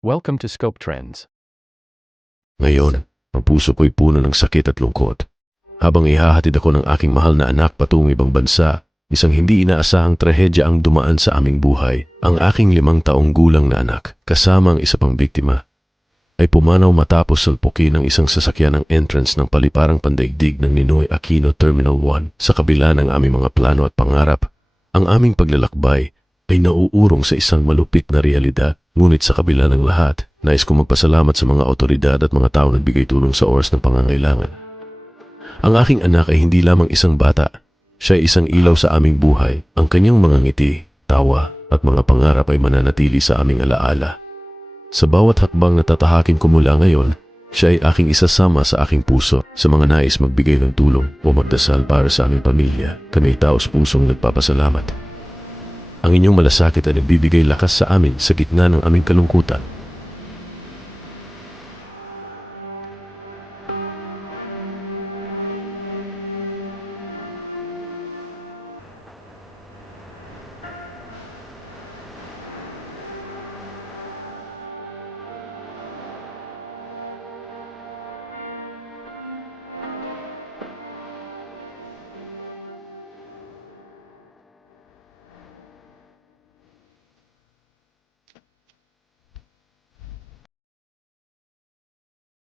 Welcome to Scope Trends. Ngayon, ang puso ko'y puno ng sakit at lungkot. Habang ihahatid ako ng aking mahal na anak patungong ibang bansa, isang hindi inaasahang trahedya ang dumaan sa aming buhay. Ang aking 5 taong gulang na anak, kasama ang isa pang biktima, ay pumanaw matapos sulpukin ng isang sasakyan ng entrance ng paliparang pandaigdig ng Ninoy Aquino Terminal 1. Sa kabila ng aming mga plano at pangarap, ang aming paglalakbay ay nauurong sa isang malupit na realidad. Ngunit sa kabila ng lahat, nais kong magpasalamat sa mga otoridad at mga tao na nagbigay tulong sa oras ng pangangailangan. Ang aking anak ay hindi lamang isang bata. Siya ay isang ilaw sa aming buhay. Ang kanyang mga ngiti, tawa, at mga pangarap ay mananatili sa aming alaala. Sa bawat hakbang na tatahakin ko mula ngayon, siya ay aking isasama sa aking puso. Sa mga nais magbigay ng tulong o magdasal para sa aming pamilya, kami taos pusong nagpapasalamat. Ang inyong malasakit ay nagbibigay lakas sa amin sa gitna ng aming kalungkutan.